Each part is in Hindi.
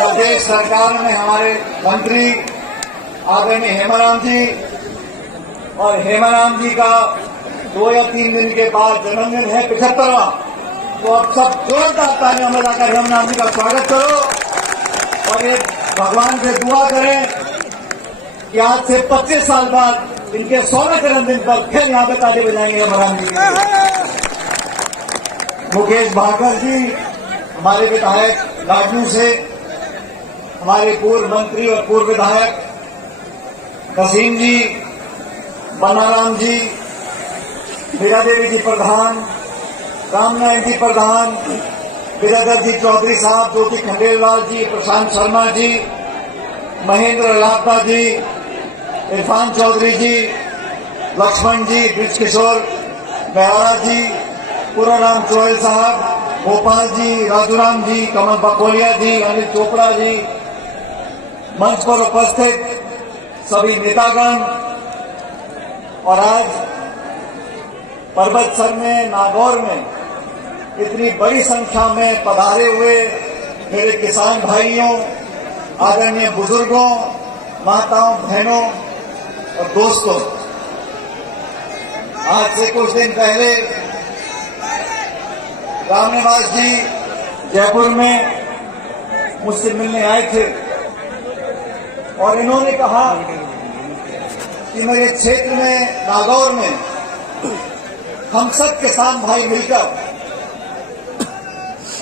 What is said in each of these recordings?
प्रदेश सरकार में हमारे मंत्री आदरणीय हेमाराम जी और हेमाराम जी का 2 या 3 दिन के बाद जन्मदिन है 75वां। तो अब सब जोरदार तालियां बजाकर हेमाराम जी का स्वागत करो और ये भगवान से दुआ करें कि आज से 25 साल बाद इनके 100वें जन्मदिन पर फिर यहाँ पे ताली बजाएंगे हेमाराम जी। मुकेश भाकर जी हमारे विधायक लाडू से, हमारे पूर्व मंत्री और पूर्व विधायक नसीम जी, बनाराम जी, मीरा देवी जी प्रधान, रामनारायण जी प्रधान, विजयदत्त जी चौधरी साहब, ज्योति खंडेलवाल जी, प्रशांत शर्मा जी, महेंद्र लापता जी, इरफान चौधरी जी, लक्ष्मण जी, ब्रिज किशोर मेहरा जी, पूराराम चोहल साहब, गोपाल जी, राजूराम जी, कमल बकोलिया जी, अनिल चोपड़ा जी, मंच पर उपस्थित सभी नेतागण और आज पर्वतसर में नागौर में इतनी बड़ी संख्या में पधारे हुए मेरे किसान भाइयों, आदरणीय बुजुर्गों, माताओं, बहनों और दोस्तों, आज से कुछ दिन पहले रामनिवास जी जयपुर में मुझसे मिलने आए थे और इन्होंने कहा कि मेरे क्षेत्र में नागौर में हम सब किसान भाई मिलकर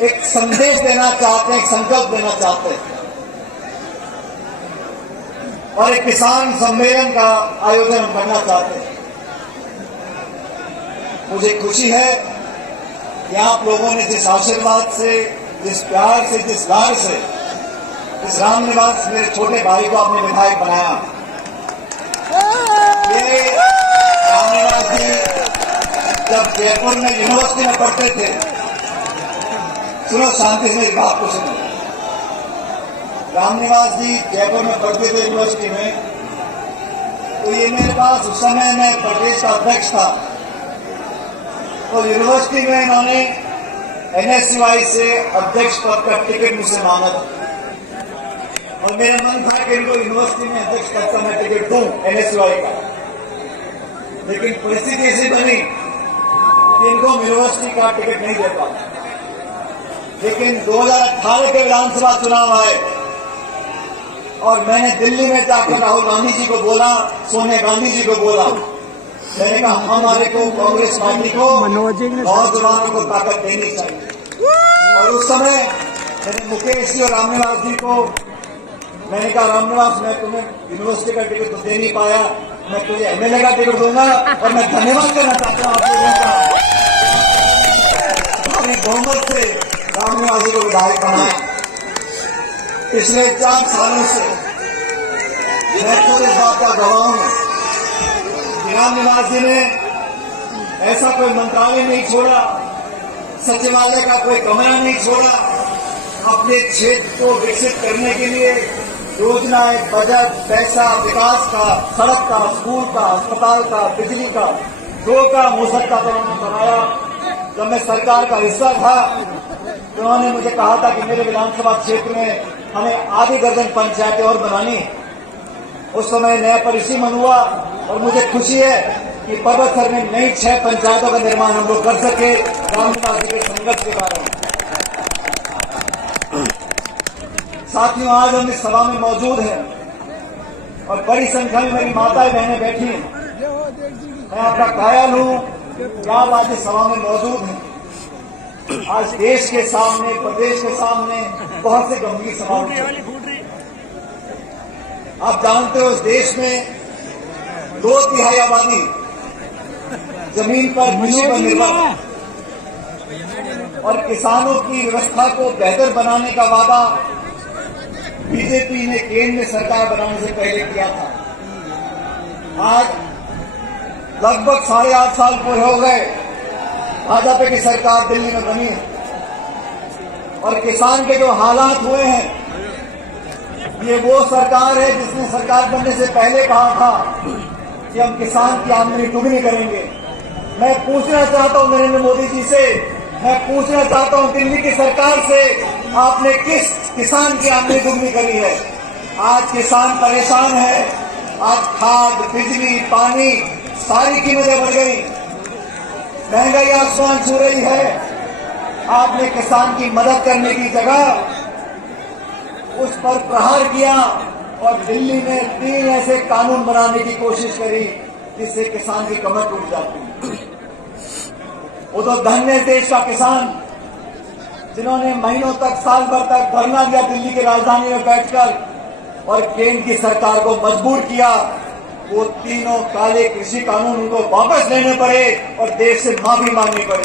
एक संदेश देना चाहते हैं, एक संकल्प देना चाहते हैं और एक किसान सम्मेलन का आयोजन करना चाहते हैं। मुझे खुशी है कि आप लोगों ने जिस आशीर्वाद से, जिस प्यार से, जिस लाड से इस रामनिवास मेरे छोटे भाई को आपने विधायक बनाया। ये रामनिवास जी जब जयपुर में यूनिवर्सिटी में पढ़ते थे, सुनो शांति से इस बात को सुनो, रामनिवास जी जयपुर में पढ़ते थे यूनिवर्सिटी में, तो ये मेरे पास उस समय मैं प्रदेश का अध्यक्ष था और यूनिवर्सिटी में इन्होंने NSCY से अध्यक्ष पद का टिकट मुझसे मांगा था और मेरा मन था कि इनको यूनिवर्सिटी में अध्यक्ष पद का मैं टिकट दूं NSCY का, लेकिन परिस्थिति ऐसी बनी कि इनको यूनिवर्सिटी का टिकट नहीं दे पाया। लेकिन 2018 के विधानसभा चुनाव आए और मैंने दिल्ली में जाकर राहुल गांधी जी को बोला, सोनिया गांधी जी को बोला, मैंने कहा हमारे को कांग्रेस पार्टी को नौजवानों को ताकत देनी चाहिए। और उस समय मैंने मुकेश जी और रामनिवास जी को मैंने कहा, रामनिवास मैं तुम्हें यूनिवर्सिटी का टिकट तो दे नहीं पाया, मैं तुझे MLA का टिकट दूंगा और मैं धन्यवाद करना चाहता हूं आप लोगों का, अपनी बहुमत से रामनिवास जी को विधायक बनाया। पिछले 4 सालों से मैं खुद इस बात का गवाह हूं, रामनिवास जी ने ऐसा कोई मंत्रालय नहीं छोड़ा, सचिवालय का कोई कमरा नहीं छोड़ा, अपने क्षेत्र को विकसित करने के लिए योजनाएं, बजट, पैसा, विकास का, सड़क का, स्कूल का, अस्पताल का, बिजली का, जो का मुसक्का तो उन्होंने बनाया। जब मैं सरकार का हिस्सा था तो उन्होंने मुझे कहा था कि मेरे विधानसभा क्षेत्र में हमें आधी दर्जन पंचायतें और बनानी है। उस समय नया परिसीमन हुआ और मुझे खुशी है कि पर्वतसर में नई 6 पंचायतों का निर्माण हम लोग कर सके रामनिवास जी के संघर्ष के कारण। साथियों, आज हम इस सभा में मौजूद हैं और बड़ी संख्या में मेरी माताएं बहनें बैठी हैं। मैं आपका कायल हूं कि आप आज इस सभा में मौजूद हैं। आज देश के सामने, प्रदेश के सामने बहुत से गंभीर सवाल हैं। आप जानते हो इस देश में 2/3 आबादी जमीन पर, कृषि पर निर्भर है और किसानों की व्यवस्था को बेहतर बनाने का वादा बीजेपी ने केंद्र में सरकार बनाने से पहले किया था। आज लगभग 8.5 साल पूरे हो गए भाजपा की सरकार दिल्ली में बनी है और किसान के जो हालात हुए हैं, ये वो सरकार है जिसने सरकार बनने से पहले कहा था कि हम किसान की आमदनी दुगनी करेंगे। मैं पूछना चाहता हूं नरेंद्र मोदी जी से मैं पूछना चाहता हूं दिल्ली की सरकार से, आपने किस किसान की आमदनी दुगनी करी है? आज किसान परेशान है। आज खाद, बिजली, पानी सारी कीमतें बढ़ गई, महंगाई आसमान छू रही है। आपने किसान की मदद करने की जगह उस पर प्रहार किया और दिल्ली में 3 ऐसे कानून बनाने की कोशिश करी जिससे किसान की कमर टूट जाती। वो तो धन्य देश का किसान जिन्होंने महीनों तक, साल भर तक धरना दिया दिल्ली की राजधानी में बैठकर और केंद्र की सरकार को मजबूर किया। वो तीनों काले कृषि कानून उनको वापस लेने पड़े और देश से माफी मांगनी पड़ी।